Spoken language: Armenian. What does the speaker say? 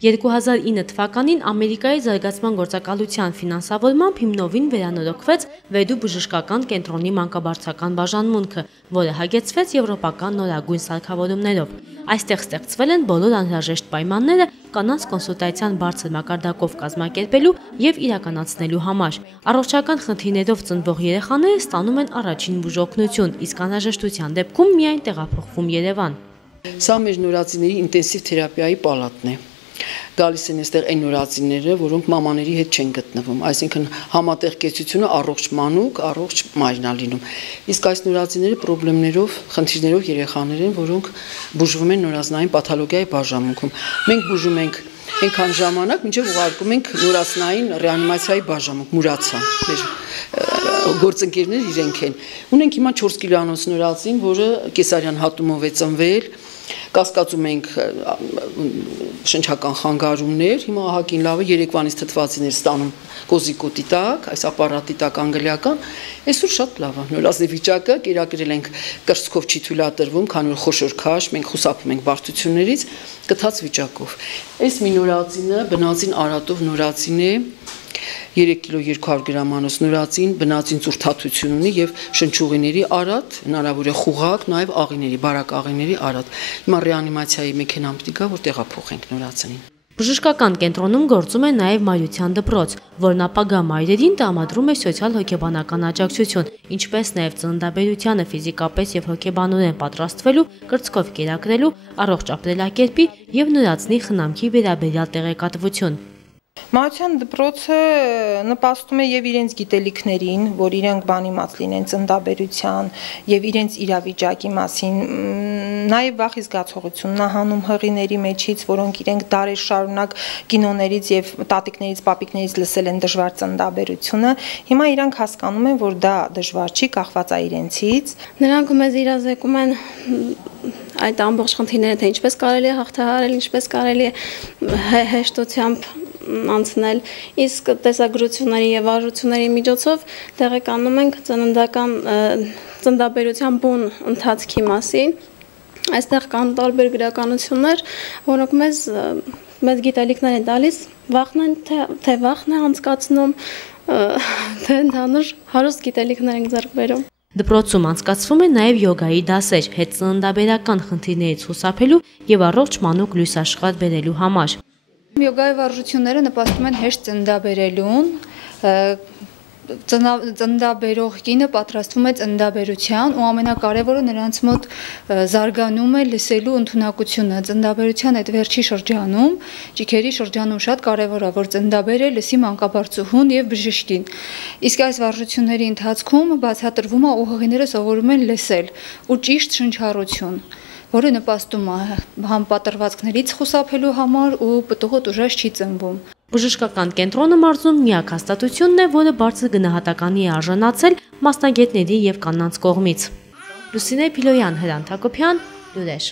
2009 թվականին Ամերիկայի զարգացման գործակալության ֆինանսավորմամբ հիմնովին վերանորոգվեց Վեդու բժշկական կենտրոնի մանկաբարձական բաժանմունքը, որը հագեցվեց եվրոպական նորագույն սարքավորումներով։ Այստեղ ստեղծվել են բոլոր անհրաժեշտ պայմանները կանանց կոնսուլտացիան բարձր մակարդակով կազմակերպելու եւ իրականացնելու համար։ Առողջական խնդիրներով ծնվող երեխաները ստանում են առաջին բուժօգնություն, իսկ անհրաժեշտության դեպքում միայն տեղափոխվում Երևան։ Սա մեր նորածիների ինտենսիվ թերապիայի պալատն է։ Գալիս են այստեղ այն նորածինները, որոնք մամաների հետ չեն գտնվում, այսինքն համատեղ կեցությունը առողջ մանուկ, առողջ մայրն է լինում։ Իսկ այս նորածինները խնդիրներով, խնդիրներով երեխաներ են, որոնք բուժվում են նորածնային պաթոլոգիայի բաժանմունքում։ Մենք բուժում ենք այնքան ժամանակ, մինչև ուղարկում ենք նորածնային ռեանիմացիայի բաժանմունք, Մուրացան։ Մեր գործընկերներ իրենք են։ Ունենք հիմա 4 կիլոանոց նորածին, որը կեսարյան հատումով է ծնվել։ Կասկածում ենք շնչական խանգարումներ, հիմա ահագին լավ է, երեկվանից թթվածիներ ստանում կոզիկոտի տակ, այս ապարատի տակ անգլիական, այսօր շատ լավ է, նորածնի վիճակը կերակրել ենք կրծքով չի թույլատրվում, քանի որ խոշոր քաշ, մենք խուսափում ենք բարդություններից, կթած վիճակով։ Այս մի նորածինը բնածին արատով նորածին է, 3 կիլո 200 գրամանոց նորածին բնածին ծուրթաթություն ունի եւ շնչուղիների արատ, հնարավոր է խուղակ, նաեւ աղիների, բարակ աղիների արատ։ Հիմա ռեանիմացիայի մեքենան պիտի գա, որ տեղափոխենք նորածինին։ Բժշկական կենտրոնում գործում է նաև մայրության դպրոց, որն ապագա մայրերին տրամադրում է սոցիալ-հոգեբանական աջակցություն, ինչպես նաև ծննդաբերությանը ֆիզիկապես եւ հոգեբանորեն պատրաստվելու, կրծքով կերակրելու, առողջ ապրելակերպի եւ նորածնի խնամքի վերաբերյալ տեղեկատվություն։ Մայրության դպրոցը նպաստում է եւ իրենց գիտելիքներին, որ իրենք բանիմաց լինեն ծննդաբերության եւ իրենց իրավիճակի մասին, նաեւ վախի զգացողությունն է հանում հղիների մեջից, որոնք իրենք դարեր շարունակ կինոներից եւ տատիկներից, պապիկներից լսել են դժվար ծննդաբերությունը, հիմա իրանք հասկանում են, որ դա դժվար չի, կախված է իրենցից։ Նրանք մեզ իրազեկում են այդ ամբողջ խնդիրները, թե ինչպես կարելի է հաղթահարել, ինչպես կարելի է հեշտությամբ անցնել, իսկ տեսագրությունների եւ արժությունների միջոցով տեղեկանում ենք ծննդական ծննդաբերության բուն ընթացքի մասին։ Այստեղ կան տարբեր գրականություններ, որոնք մեզ գիտելիքներ են տալիս, թե վախն է անցկացնում, թե ընդհանուր հարուստ գիտելիքներ են ձեռք բերում։ Դպրոցում անցկացվում է նաև յոգայի դասեր, հետծննդաբերական խնդիրներից խուսափելու եւ առողջ մանուկ լույս աշխարհ բերելու համար։ Յոգայի վարժությունները նպաստում են հեշտ ծննդաբերելուն, ծննդաբերող կինը պատրաստվում է ծննդաբերության ու ամենակարևորը նրանց մոտ զարգանում է լսելու ընդունակությունը ծննդաբերության այդ վերջի շրջանում, ճիգերի շրջանում շատ կարևոր է, որ ծննդաբերը լսի մանկաբարձուհուն եւ բժշկին։ Իսկ այս վարժությունների ընթացքում բացատրվում է ու հղիները սովորում են լսել ու ճիշտ շնչառություն, որը նպաստում է համապատրվածքներից խուսափելու համար ու պտուղը տուժած չի ծնվում։ Բժշկական կենտրոնը մարզում միակ հաստատությունն է, որը բարձր գնահատականի է արժանացել մասնագետների եւ կանանց կողմից։ Լուսինե Փիլոյան, Հրանտ Հակոբյան, Լուրեր։